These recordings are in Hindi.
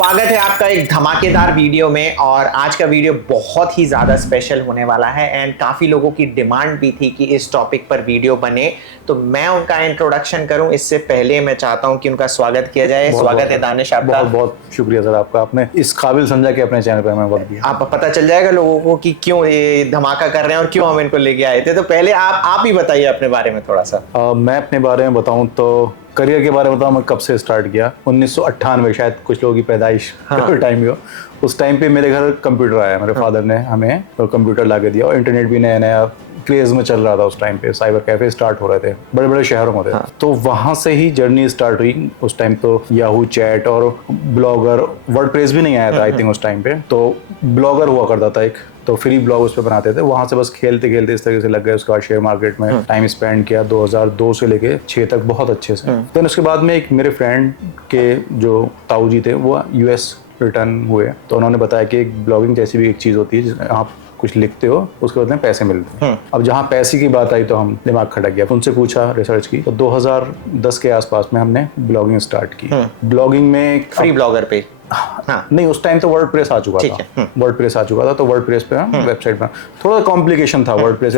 स्वागत है आपका एक धमाकेदार वीडियो में। और आज का वीडियो बहुत ही ज़्यादा स्पेशल होने वाला है एंड काफ़ी लोगों की डिमांड भी थी कि इस टॉपिक पर वीडियो बने, तो मैं उनका इंट्रोडक्शन करूं इससे पहले मैं चाहता हूं कि उनका स्वागत किया जाए। स्वागत है दानिश आपका। बहुत बहुत शुक्रिया सर आपका, आपने इस काबिल समझा कि अपने चैनल पर हमें वक्त दिया। आप पता चल जाएगा लोगों को कि क्यों ये धमाका कर रहे हैं और क्यों हम इनको लेके आए थे। तो पहले आप ही बताइए अपने बारे में थोड़ा सा। मैं अपने बारे में बताऊं तो करियर के बारे में बताऊं, मैं कब से स्टार्ट किया। 1998 शायद कुछ लोगों की पैदाइश टाइम हो, उस टाइम पे मेरे घर कंप्यूटर आया। मेरे फादर ने हमें कंप्यूटर ला के दिया और इंटरनेट भी नया नया क्रेज में चल रहा था। उस टाइम पे साइबर कैफे स्टार्ट हो रहे थे, बड़े बड़े शहरों में थे। तो वहां से ही जर्नी स्टार्ट हुई। उस टाइम तो याहू चैट और ब्लॉगर, वर्डप्रेस भी नहीं आया था आई थिंक उस टाइम पे। तो ब्लॉगर हुआ करता था एक, तो फ्री ब्लॉग उस पर बनाते थे। वहां से बस खेलते खेलते इस तरीके से लग गए। उसके बाद शेयर मार्केट में टाइम स्पेंड किया 2002 से लेके 6 तक बहुत अच्छे से। देन उसके बाद में एक मेरे फ्रेंड के जो ताऊ जी थे वो यूएस रिटर्न हुए, तो उन्होंने बताया कि एक ब्लॉगिंग जैसी भी एक चीज़ होती है जिसमें आप कुछ लिखते हो उसके बदले में पैसे मिलते हैं। अब जहाँ पैसे की बात आई तो हम दिमाग खटक गया। उनसे पूछा, रिसर्च की, तो 2010 के आसपास में हमने ब्लॉगिंग स्टार्ट की। ब्लॉगिंग में फ्री ब्लॉगर पे नहीं, उस टाइम तो वर्डप्रेस आ चुका था। वर्डप्रेस आ चुका था, तो वर्डप्रेस पे हम वेबसाइट बना। थोड़ा कॉम्प्लिकेशन था, वर्डप्रेस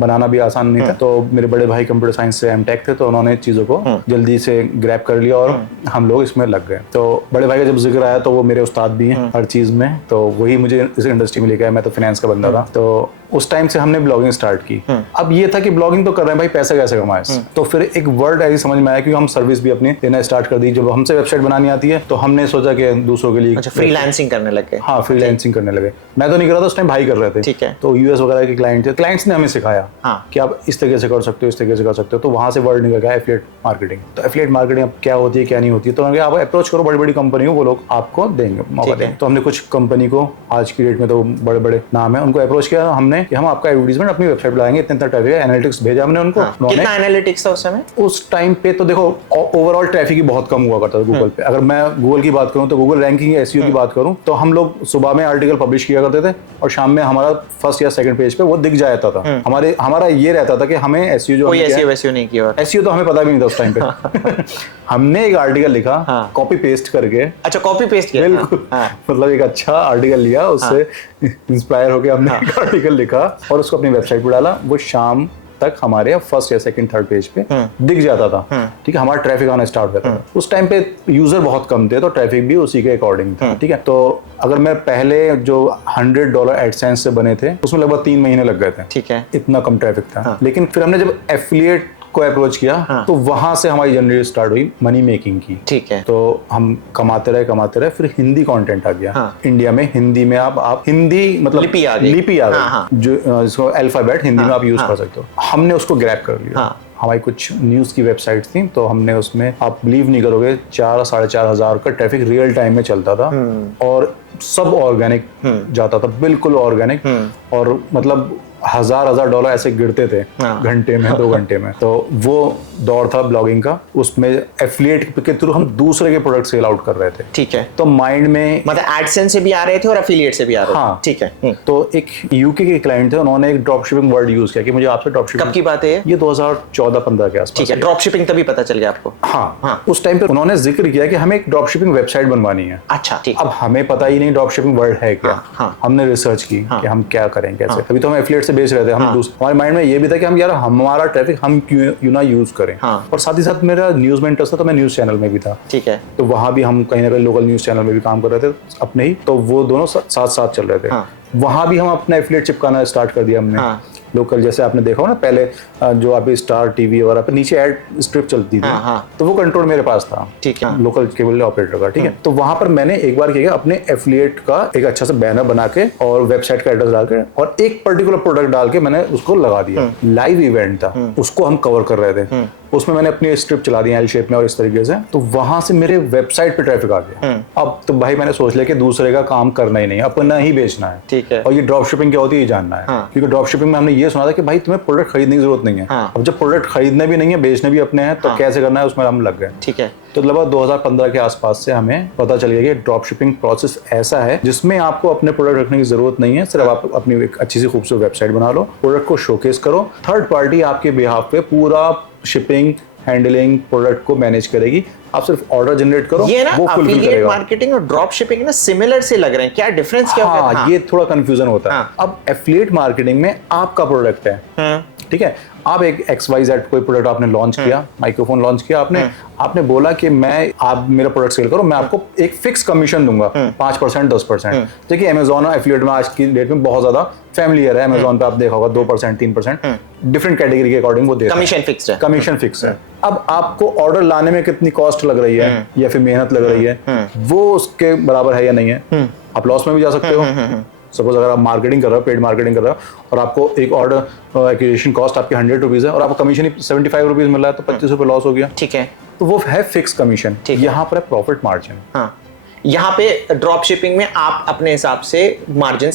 बनाना भी आसान नहीं था। तो मेरे बड़े भाई कंप्यूटर साइंस से एमटेक थे, तो उन्होंने चीज़ों को जल्दी से ग्रैब कर लिया और हम लोग इसमें लग गए। तो बड़े भाई का जब जिक्र आया तो वो मेरे उस्ताद भी हैं हर चीज़ में, तो वही मुझे इस इंडस्ट्री में लेके आया। मैं तो फाइनेंस का बंदा था, तो उस टाइम से हमने ब्लॉगिंग स्टार्ट की। अब ये था कि ब्लॉगिंग तो कर रहे हैं भाई, पैसा कैसे कमाए। तो फिर एक वर्ड ऐसी समझ में आया कि हम सर्विस भी अपनी देना स्टार्ट कर दी। जब हमसे वेबसाइट बनानी आती है तो हमने सोचा कि दूसरों के लिए फ्रीलांसिंग करने लगे। हाँ, फ्रीलांसिंग करने लगे। मैं तो नहीं कर रहा था उस टाइम, भाई कर रहे थे। ठीक है। तो यूएस वगैरह के क्लाइंट थे, क्लाइंट्स ने हमें सिखाया कि आप इस तरीके से कर सकते हो, इस तरीके से कर सकते हो। तो वहां से वर्ड निकल गया एफिलिएट मार्केटिंग। तो एफिलिएट मार्केटिंग अब क्या होती है क्या नहीं होती है, तो उन्होंने आप अप्रोच करो बड़ी बड़ी कंपनी को, वो लोग आपको देंगे, मौका देंगे। तो हमने कुछ कंपनी को, आज की डेट में तो बड़े बड़े नाम है, उनको अप्रोच किया हमने कि हम आपका एडवर्टाइजमेंट अपनी वेबसाइट पर लाएंगे। इतना ट्रैफिक, एनालिटिक्स भेजा हमने उनको। कितना एनालिटिक्स था उस समय? उस टाइम पे तो देखो ओवरऑल ट्रैफिक ही बहुत कम हुआ करता था गूगल पे। अगर मैं गूगल की बात करूं तो गूगल रैंकिंग एसईओ की बात करूं तो हम लोग सुबह में आर्टिकल पब्लिश किया करते थे और शाम में हमारा फर्स्ट या सेकंड पेज पे वो दिख जाता था। हमारा ये रहता था कि हमें एसईओ जो कोई एसईओ नहीं किया। एसईओ तो हमें पता भी नहीं था उस टाइम पे। हमने एक आर्टिकल लिखा, कॉपी पेस्ट करके। अच्छा, कॉपी पेस्ट किया? बिल्कुल। मतलब एक अच्छा आर्टिकल लिया, उससे इंस्पायर होकर हमने एक आर्टिकल लिखा और उसको अपनी वेबसाइट पर डाला। वो शाम तक हमारे फर्स्ट या सेकंड थर्ड पेज पे दिख जाता था। ठीक है, हमारा ट्रैफिक आना स्टार्ट होता था। उस टाइम पे यूजर बहुत कम थे, तो ट्रैफिक भी उसी के अकॉर्डिंग था। ठीक है, तो अगर मैं पहले जो $100 एडसेंस से बने थे उसमें लगभग 3 महीने लग गए थे। ठीक है, इतना कम ट्रैफिक था। लेकिन फिर हमने जब एफिलिएट को अप्रोच किया तो वहां से हमारी जर्नी स्टार्ट हुई मनी मेकिंग की। ठीक है। तो हम कमाते रहे, फिर हिंदी कंटेंट आ गया। इंडिया में हिंदी में आप हिंदी मतलब लिपि आ गई, जो इसको अल्फाबेट हिंदी में आप यूज कर सकते हो। हमने उसको ग्रैब कर लिया। हमारी कुछ न्यूज की वेबसाइट थी, तो हमने उसमें, आप बिलीव नहीं करोगे, 4-4.5 हजार का ट्रैफिक रियल टाइम में चलता था और सब ऑर्गेनिक जाता था, बिल्कुल ऑर्गेनिक। और मतलब $1000 ऐसे गिरते थे घंटे में, 2 घंटे में। तो वो दौर था ब्लॉगिंग का। उसमें एफिलिएट के थ्रू हम दूसरे के प्रोडक्ट सेल आउट कर रहे थे। ठीक है। तो माइंड में मतलब एडसेंस से भी आ रहे थे और एफिलिएट से भी आ रहे थे। हाँ, ठीक है। तो एक यूके के क्लाइंट थे, उन्होंने एक ड्रॉप शिपिंग वर्ड यूज किया कि मुझे आपसे ड्रॉप शिपिंग। कब की बात है ये 2014-15 के आसपास। ठीक है, ड्रॉप शिपिंग तभी पता चल गया आपको? हाँ, उस टाइम पे उन्होंने जिक्र किया कि हमें एक ड्रॉप शिपिंग वेबसाइट बनवानी है। अच्छा, ठीक। अब हमें पता ही नहीं ड्रॉप शिपिंग वर्ड है क्या। हमने रिसर्च की कि हम क्या करें, कैसे। अभी तो हम एफिलिएट से बेच रहे थे। हमारे माइंड में ये भी था कि हम यार हमारा ट्रैफिक हम क्यों ना यूज करें। और साथ ही साथ मेरा न्यूज में इंटरेस्ट था, तो मैं न्यूज चैनल में भी था। ठीक है। तो वहां भी हम कहीं ना कहीं लोकल न्यूज चैनल में भी काम कर रहे थे अपने ही, तो वो दोनों साथ साथ चल रहे थे। वहां भी हम अपना एफिलिएट चिपकाना स्टार्ट कर दिया हमने। लोकल, जैसे आपने देखा हो ना पहले, जो आप स्टार टीवी वगैरह पे नीचे एड स्ट्रिप चलती थी, तो वो कंट्रोल मेरे पास था। ठीक है। लोकल केबल ऑपरेटर का। ठीक है, तो वहां पर मैंने एक बार किया अपने एफिलिएट का एक अच्छा सा बैनर बना के और वेबसाइट का एड्रेस डाल के और एक पर्टिकुलर प्रोडक्ट डाल के मैंने उसको लगा दिया। लाइव इवेंट था, उसको हम कवर कर रहे थे। उसमें मैंने अपनी स्ट्रिप चला दी एल शेप में और इस तरीके से, तो वहां से मेरे वेबसाइट पे ट्रैफिक आ गया। अब तो भाई मैंने सोच लिया कि दूसरे का काम करना ही नहीं, अपना ही बेचना है। ठीक है। और ये ड्रॉप शिपिंग क्या होती है ये जानना है। क्योंकि ड्रॉप शिपिंग में हमने ये सुना था कि भाई तुम्हें प्रोडक्ट खरीदने की जरूरत नहीं है। अब जब प्रोडक्ट खरीदने भी नहीं है, बेचने भी अपने हैं, तो कैसे करना है उसमें हम लग गए। ठीक है। तो लगभग 2015 के आसपास से हमें पता चल गया कि ड्रॉप शिपिंग प्रोसेस ऐसा है जिसमें आपको अपने प्रोडक्ट रखने की जरूरत नहीं है। सिर्फ आप अपनी एक अच्छी सी खूबसूरत वेबसाइट बना लो, प्रोडक्ट को शोकेस करो, थर्ड पार्टी आपके बिहाफ पे पूरा शिपिंग, हैंडलिंग, प्रोडक्ट को मैनेज करेगी। आप सिर्फ ऑर्डर जनरेट करो, ये ना वो फुलफिल एफिलिएट करेगा। मार्केटिंग और ड्रॉप शिपिंग ना सिमिलर से लग रहे हैं, क्या डिफरेंस क्या होगा? हाँ, ये थोड़ा कंफ्यूजन होता है। हाँ। अब एफिलिएट मार्केटिंग में आपका प्रोडक्ट है, ठीक है, आप एक XYZ कोई प्रोडक्ट आपने लॉन्च किया, माइक्रोफोन लॉन्च किया आपने बोला कि आप मेरा प्रोडक्ट सेल करो, मैं आपको एक फिक्स कमीशन दूंगा 5% 10%। देखिए अमेजॉन और एफिलिएट में आज की डेट में बहुत ज्यादा फैमिलियर है। अमेजॉन पे आप देखा होगा 2% 3% डिफरेंट कैटेगरी के अकॉर्डिंग वो देते हैं। कमीशन फिक्स्ड है। कमीशन फिक्स है। अब आपको ऑर्डर लाने में कितनी कॉस्ट लग रही है या फिर मेहनत लग रही है, वो उसके बराबर है या नहीं है। आप लॉस में भी जा सकते हो। सपोज अगर आप मार्केटिंग कर रहे हो, पेड मार्केटिंग कर रहे हो और आपको एक ऑर्डर एक्विजिशन कॉस्ट आपकी 100 रुपीज है और आपको कमीशन ही 75 रुपीज मिल रहा है, तो 25 रुपए लॉस हो गया। ठीक है, तो वो है फिक्स कमीशन। यहाँ पर है प्रॉफिट मार्जिन। हाँ, यहाँ पे ड्रॉप शिपिंग में आप अपने हिसाब से मार्जिन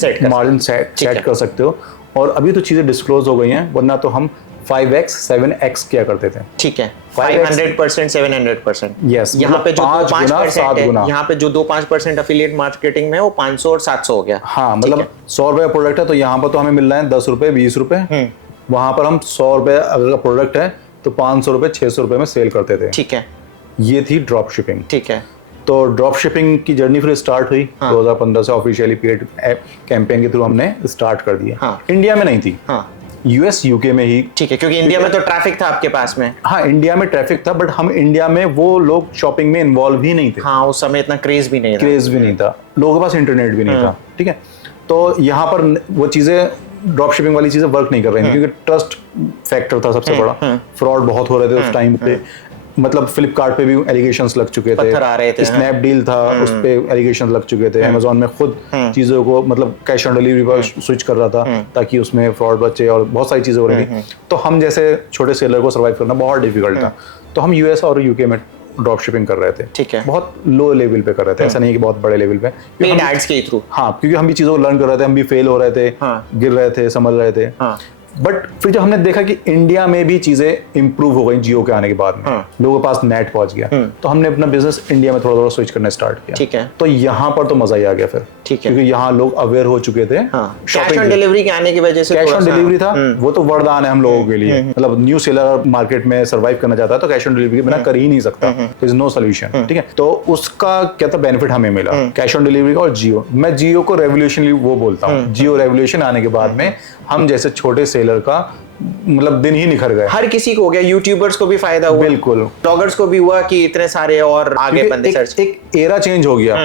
सेट कर सकते हो। और अभी तो चीजें डिस्क्लोज हो गई हैं, वरना तो हम 5x 7x किया करते थे। ठीक है, 500% 700%। यस, यहाँ पे जो 5 गुना, यहाँ पे जो 2-5% एफिलिएट मार्केटिंग में वो 500 और 700 हो गया। हाँ, मतलब 100 रुपए का प्रोडक्ट है तो यहाँ पर तो हमें मिल रहा है 10 रुपए 20 रुपए। वहां पर हम 100 रुपए अगर प्रोडक्ट है तो 500 रुपए 600 रुपए में सेल करते थे। ठीक है, ये थी ड्रॉप शिपिंग। ठीक है, तो ड्रॉप शिपिंग की जर्नी फिर स्टार्ट हुई। 2015 से ऑफिशियली पेड कैंपेन के थ्रू हमने स्टार्ट कर दिया। इंडिया में नहीं थी, यूएस यूके में ही। ठीक है, क्योंकि इंडिया में तो ट्रैफिक था आपके पास में। हाँ, इंडिया में ट्रैफिक था, बट हम इंडिया में वो लोग शॉपिंग में इन्वॉल्व ही नहीं थे। हाँ, उस समय इतना क्रेज भी नहीं था, लोगों के पास इंटरनेट भी नहीं था। ठीक है, तो यहाँ पर वो चीजें ड्रॉप शिपिंग वाली चीजें वर्क नहीं कर रही थी, क्योंकि ट्रस्ट फैक्टर था सबसे बड़ा। फ्रॉड बहुत हो रहे थे उस टाइम पे। मतलब फ्लिपकार्ट पे भी एलिगेशंस लग चुके थे, पत्थर आ रहे थे। स्नैपडील था, उस पे एलिगेशंस लग चुके थे। अमेजॉन में खुद चीजों को मतलब कैश ऑन डिलीवरी पर स्विच कर रहा था ताकि उसमें फ्रॉड बचे, और बहुत सारी चीजें हो रही थी। तो हम जैसे छोटे सेलर को सर्वाइव करना बहुत डिफिकल्ट था। तो हम यूएस और यूके में ड्रॉप शिपिंग कर रहे थे। ठीक है, बहुत लो लेवल पे कर रहे थे, ऐसा नहीं कि बहुत बड़े लेवल पे, पेड एड्स के थ्रू। हाँ, क्योंकि हम भी चीजों को लर्न कर रहे थे, हम भी फेल हो रहे थे, गिर रहे थे, समझ रहे थे। बट फिर जब हमने देखा कि इंडिया में भी चीजें इंप्रूव हो गई जियो के आने के बाद में, लोगों के पास नेट पहुंच गया, तो हमने अपना बिजनेस इंडिया में थोड़ा थोड़ा स्विच करना स्टार्ट किया। ठीक है, तो यहाँ पर तो मजा ही आ गया फिर। ठीक है, क्योंकि यहाँ लोग अवेयर हो चुके थे। कैश ऑन डिलीवरी के आने की वजह से कैश ऑन डिलीवरी था, वो तो वरदान है हम लोगों के लिए। मतलब न्यू सेलर मार्केट में सर्वाइव करना चाहता है तो कैश ऑन डिलीवरी के बिना कर ही नहीं सकता, इज नो सोल्यूशन। ठीक है, तो उसका क्या था बेनिफिट हमें मिला, कैश ऑन डिलीवरी का। और जियो, मैं जियो को रेवोल्यूशनली वो बोलता हूँ। जियो रेवोल्यूशन आने के बाद में हम जैसे छोटे सेलर का मतलब दिन ही निखर गए। हर किसी को हो गया, यूट्यूबर्स को भी फायदा हुआ, बिल्कुल, ब्लॉगर्स को भी हुआ कि इतने सारे और आगे बंदे सर्च। एक एरा चेंज हो गया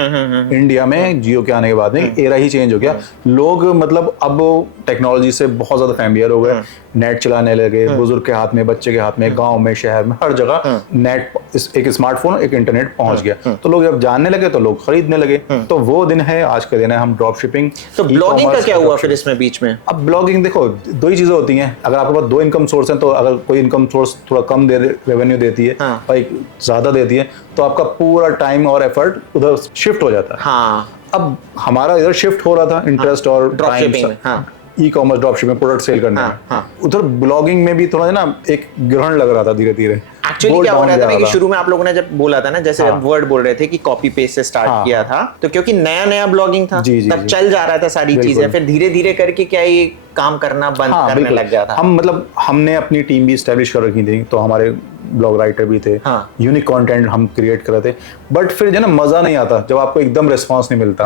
इंडिया में जियो के आने के बाद में। एरा ही चेंज हो गया। लोग मतलब अब टेक्नोलॉजी से बहुत ज्यादा फैमिलियर हो गए, नेट चलाने लगे, बुजुर्ग के हाथ में, बच्चे के हाथ में, गांव में, शहर में, हर जगह नेट, एक स्मार्टफोन, एक इंटरनेट पहुंच गया। तो लोग जब जानने लगे तो लोग खरीदने लगे। तो वो दिन है, आज का दिन है। हम ड्रॉप शिपिंग। तो ब्लॉगिंग का क्या हुआ फिर इसमें बीच में? अब ब्लॉगिंग देखो, दो ही चीजें होती हैं। अगर आपके पास दो इनकम सोर्स हैं, तो अगर कोई इनकम सोर्स थोड़ा कम रेवेन्यू देती है और एक ज्यादा देती है, तो आपका पूरा टाइम और एफर्ट उधर शिफ्ट हो जाता है। हाँ, अब हमारा इधर शिफ्ट हो रहा था इंटरेस्ट और ड्रॉप शिपिंग में, e commerce drop shipping, product sale करने में। उधर ब्लॉगिंग में भी थोड़ा ना एक ग्रहण लग रहा था धीरे धीरे। एक्चुअली क्या हो रहा था कि शुरू में आप लोगों ने जब बोला था ना, जैसे वर्ड बोल रहे थे कि कॉपी पेस्ट से स्टार्ट किया था, तो क्योंकि नया नया ब्लॉगिंग था, तब चल जा रहा था सारी चीजें। फिर धीरे धीरे करके क्या ये काम करना बंद करने लग गया था। हम मतलब हमने अपनी टीम भी स्टैब्लिश कर रखी थी, तो हमारे ब्लॉग राइटर भी थे, यूनिक कंटेंट हम क्रिएट कर रहे थे। बट फिर जो ना मजा नहीं आता जब आपको एकदम रिस्पांस नहीं मिलता।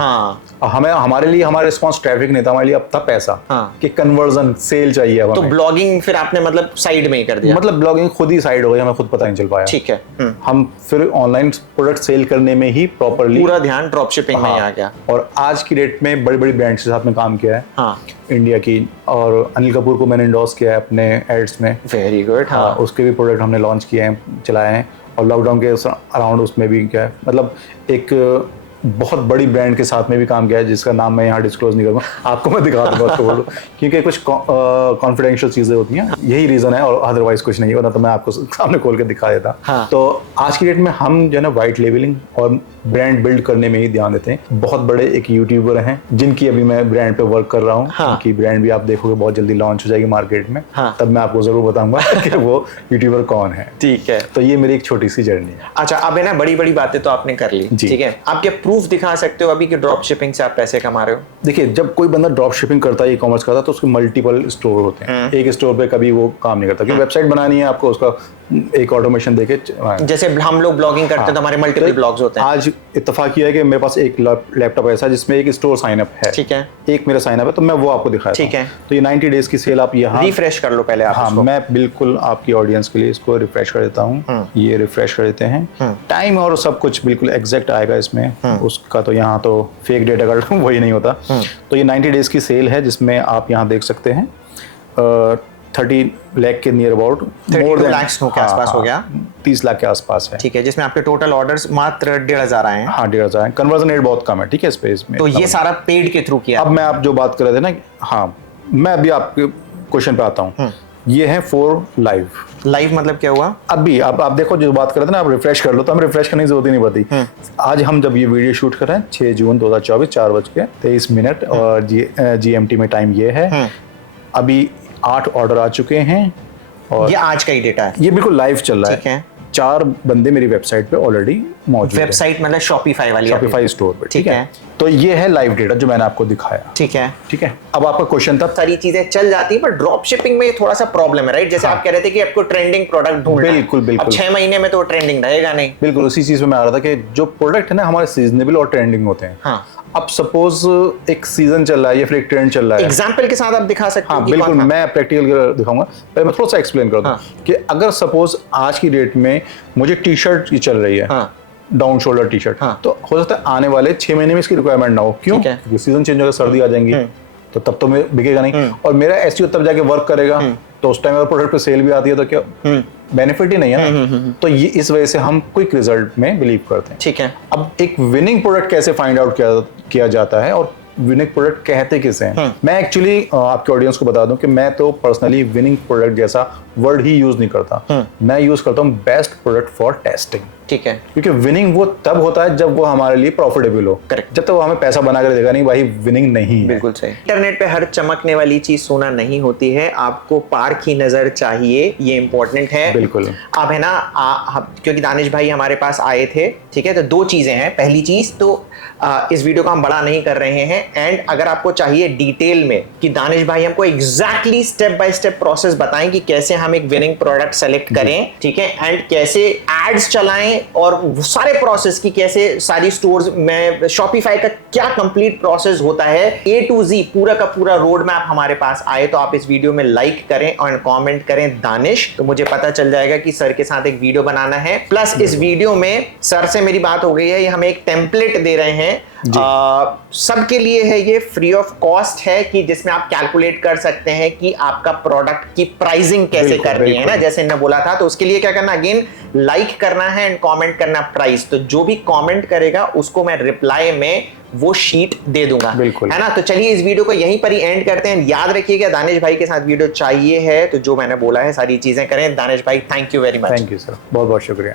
हमें, हमारे लिए हमारा रिस्पांस ट्रैफिक नहीं था, हमारे लिए अब था पैसा, कि कन्वर्जन, सेल चाहिए अब। तो ब्लॉगिंग फिर आपने मतलब साइड में ही कर दिया? मतलब ब्लॉगिंग खुद ही साइड हो गई, हमें खुद पता नहीं चल पाया। ठीक है, हम फिर ऑनलाइन प्रोडक्ट सेल करने में ही प्रॉपर्ली पूरा ध्यान ड्रॉप शिपिंग में आ गया। और आज की डेट में बड़ी बड़ी ब्रांड्स के साथ में काम किया है इंडिया की, और अनिल कपूर को मैंने एंडोर्स किया है अपने एड्स में। Very good. हाँ, उसके भी प्रोडक्ट हमने लॉन्च किए हैं, चलाए हैं। और लॉकडाउन के अराउंड उसमें भी क्या है, मतलब एक बहुत बड़ी ब्रांड के साथ में भी काम किया है, जिसका नाम मैं यहाँ डिस्क्लोज नहीं करूँगा, आपको मैं दिखा दूंगा उसको बोलो, क्योंकि कुछ कॉन्फिडेंशियल चीजें होती हैं, यही रीजन है और अदरवाइज कुछ नहीं है, वरना तो मैं आपको सामने खोल के दिखा देता। तो आज की डेट में हम जो है ना वाइट लेबलिंग और ब्रांड बिल्ड करने में ही ध्यान देते हैं। बहुत बड़े एक यूट्यूबर हैं जिनकी अभी मैं ब्रांड पे वर्क कर रहा हूँ, उनकी ब्रांड भी आप देखोगे बहुत जल्दी लॉन्च हो जाएगी मार्केट में, तब मैं आपको जरूर बताऊंगा कि वो यूट्यूबर कौन है। ठीक है, तो ये मेरी एक छोटी सी जर्नी है। अच्छा, अब है ना बड़ी बड़ी बातें तो आपने कर ली, ठीक है, आपके प्रूफ दिखा सकते हो अभी कि ड्रॉप शिपिंग से आप पैसे कमा रहे हो? देखिए, जब कोई बंदा ड्रॉप शिपिंग करता है, ई कॉमर्स करता है, तो उसके मल्टीपल स्टोर होते हैं। एक स्टोर पे कभी वो काम नहीं करता, क्योंकि वेबसाइट बनानी है आपको, उसका एक ऑटोमेशन देके जैसे हम लोग ब्लॉगिंग करते हैं तो हमारे मल्टीपल ब्लॉग्स होते हैं। आज इत्तेफाक किया है कि मेरे पास एक लैपटॉप ऐसा है जिसमें एक स्टोर साइन अप है। ठीक है, एक मेरा साइन अप है, तो मैं वो आपको दिखाया। ठीक है, तो ये 90 डेज की सेल आप यहाँ रिफ्रेश कर लो पहले आप हाँ, उसको। मैं बिल्कुल आपकी ऑडियंस के लिए इसको रिफ्रेश कर देता हूँ। ये रिफ्रेश कर देते हैं, टाइम और सब कुछ बिल्कुल एग्जैक्ट आएगा इसमें। उसका तो यहाँ तो फेक डेटा का वही नहीं होता। तो ये 90 डेज की सेल है, जिसमें आप यहाँ देख सकते हैं 30 लाख के near about, more than lakh के आसपास हो गया, 30 लाख के आसपास है। ठीक है, जिसमें आपके टोटल ऑर्डर्स मात्र 1,500 आए हैं। हाँ, 1,500। कन्वर्जन रेट बहुत कम है, ठीक है, स्पेस में। तो ये सारा पेड के थ्रू किया। अब मैं आप जो बात कर रहे थे ना, हाँ, मैं अभी आपके क्वेश्चन पे आता हूँ। ये है 4 लाइव मतलब क्या हुआ? अभी आप देखो, जो बात कर रहे थे ना, आप रिफ्रेश कर लो, तो हम रिफ्रेश करने की जरूरत ही नहीं पड़ती। आज हम जब ये वीडियो शूट कर रहे हैं 6 जून 2024, 4:23 और GMT में टाइम ये है। अभी 8 ऑर्डर आ चुके हैं और ये आज का ही डेटा है, ये बिल्कुल लाइव चल रहा है। ठीक है। 4 बंदे मेरी वेबसाइट पे ऑलरेडी मौजूद है। वेबसाइट मतलब शॉपिफाई वाली, शॉपिफाई स्टोर पे, ठीक है। तो ये है लाइव डेटा जो मैंने आपको दिखाया। ठीक है, ठीक है। अब आपका क्वेश्चन था, सारी चीजें चल जाती है, पर ड्रॉप शिपिंग में थोड़ा सा प्रॉब्लम है, राइट? जैसे आप कह रहे थे कि आपको ट्रेंडिंग प्रोडक्ट ढूंढना है। बिल्कुल। अब 6 महीने में तो ट्रेंडिंग रहेगा नहीं। बिल्कुल उसी चीज में मैं आ रहा था कि जो प्रोडक्ट है ना, हमारे सीजनेबल और ट्रेंडिंग होते हैं। हाँ। अब सपोज एक सीजन चल रहा है या फिर एक ट्रेंड चल रहा है, एग्जाम्पल के साथ आप दिखा सकते हो। हाँ बिल्कुल, मैं प्रैक्टिकल दिखाऊंगा। पहले मैं थोड़ा सा एक्सप्लेन कर दूं कि अगर सपोज आज की डेट में मुझे टी शर्ट की चल रही है, डाउन शोल्डर टी शर्ट, तो हो सकता है आने वाले 6 महीने में इसकी रिक्वायरमेंट ना हो। क्यों? क्योंकि सीजन चेंज होगा, सर्दी आ जाएंगी, तो तब तो बिकेगा नहीं, और मेरा एसईओ तब जाके वर्क करेगा। तो उस टाइम अगर प्रोडक्ट पे सेल भी आती है तो क्या बेनिफिट ही नहीं है ना। तो ये इस वजह से हम क्विक रिजल्ट में बिलीव करते हैं। ठीक है। अब एक विनिंग प्रोडक्ट कैसे फाइंड आउट किया जाता है और विनिंग प्रोडक्ट कहते किसे हैं? मैं एक्चुअली आपके ऑडियंस को बता दूं कि मैं तो पर्सनली विनिंग प्रोडक्ट जैसा वर्ड ही यूज नहीं करता। मैं यूज करता हूं बेस्ट प्रोडक्ट फॉर टेस्टिंग। ठीक है, क्योंकि विनिंग वो तब होता है जब वो हमारे लिए प्रॉफिटेबल हो। करेक्ट। जब तक वो हमें पैसा बना कर देगा नहीं, भाई विनिंग नहीं है। बिल्कुल सही। इंटरनेट पे हर चमकने वाली चीज सोना नहीं होती है, आपको पार्क की नजर चाहिए, ये इंपॉर्टेंट है। बिल्कुल। अब है ना, क्योंकि दानिश भाई हमारे पास आए थे, ठीक है, तो 2 चीजें हैं। पहली चीज तो इस वीडियो को हम बड़ा नहीं कर रहे हैं, एंड अगर आपको चाहिए डिटेल में कि दानिश भाई हमको exactly step by step process बताएं कि कैसे हम एक विनिंग प्रोडक्ट सेलेक्ट करें, ठीक है, एंड कैसे एड्स चलाएं, और सारे प्रोसेस की कैसे सारी स्टोर्स में शॉपिफाई का क्या कंप्लीट प्रोसेस होता है, A to Z पूरा का पूरा रोड मैप हमारे पास आए, तो आप इस वीडियो में लाइक करें और कमेंट करें दानिश, तो मुझे पता चल जाएगा कि सर के साथ एक वीडियो बनाना है। प्लस इस वीडियो में सर से मेरी बात हो गई है, ये हमें एक टेम्पलेट दे रहे हैं, सबके लिए है, ये फ्री ऑफ कॉस्ट है, कि जिसमें आप कैलकुलेट कर सकते हैं कि आपका प्रोडक्ट की प्राइसिंग कैसे करनी है ना, जैसे इन्होंने बोला था। तो उसके लिए क्या करना, अगेन लाइक करना है एंड कमेंट करना प्राइस। तो जो भी कमेंट करेगा उसको मैं रिप्लाई में वो शीट दे दूंगा, बिल्कुल, है ना। तो चलिए इस वीडियो को यहीं पर ही एंड करते हैं। याद रखिएगा, दानिश भाई के साथ वीडियो चाहिए है तो जो मैंने बोला है सारी चीजें करें। दानिश भाई, thank you very much. Thank you sir, बहुत बहुत शुक्रिया।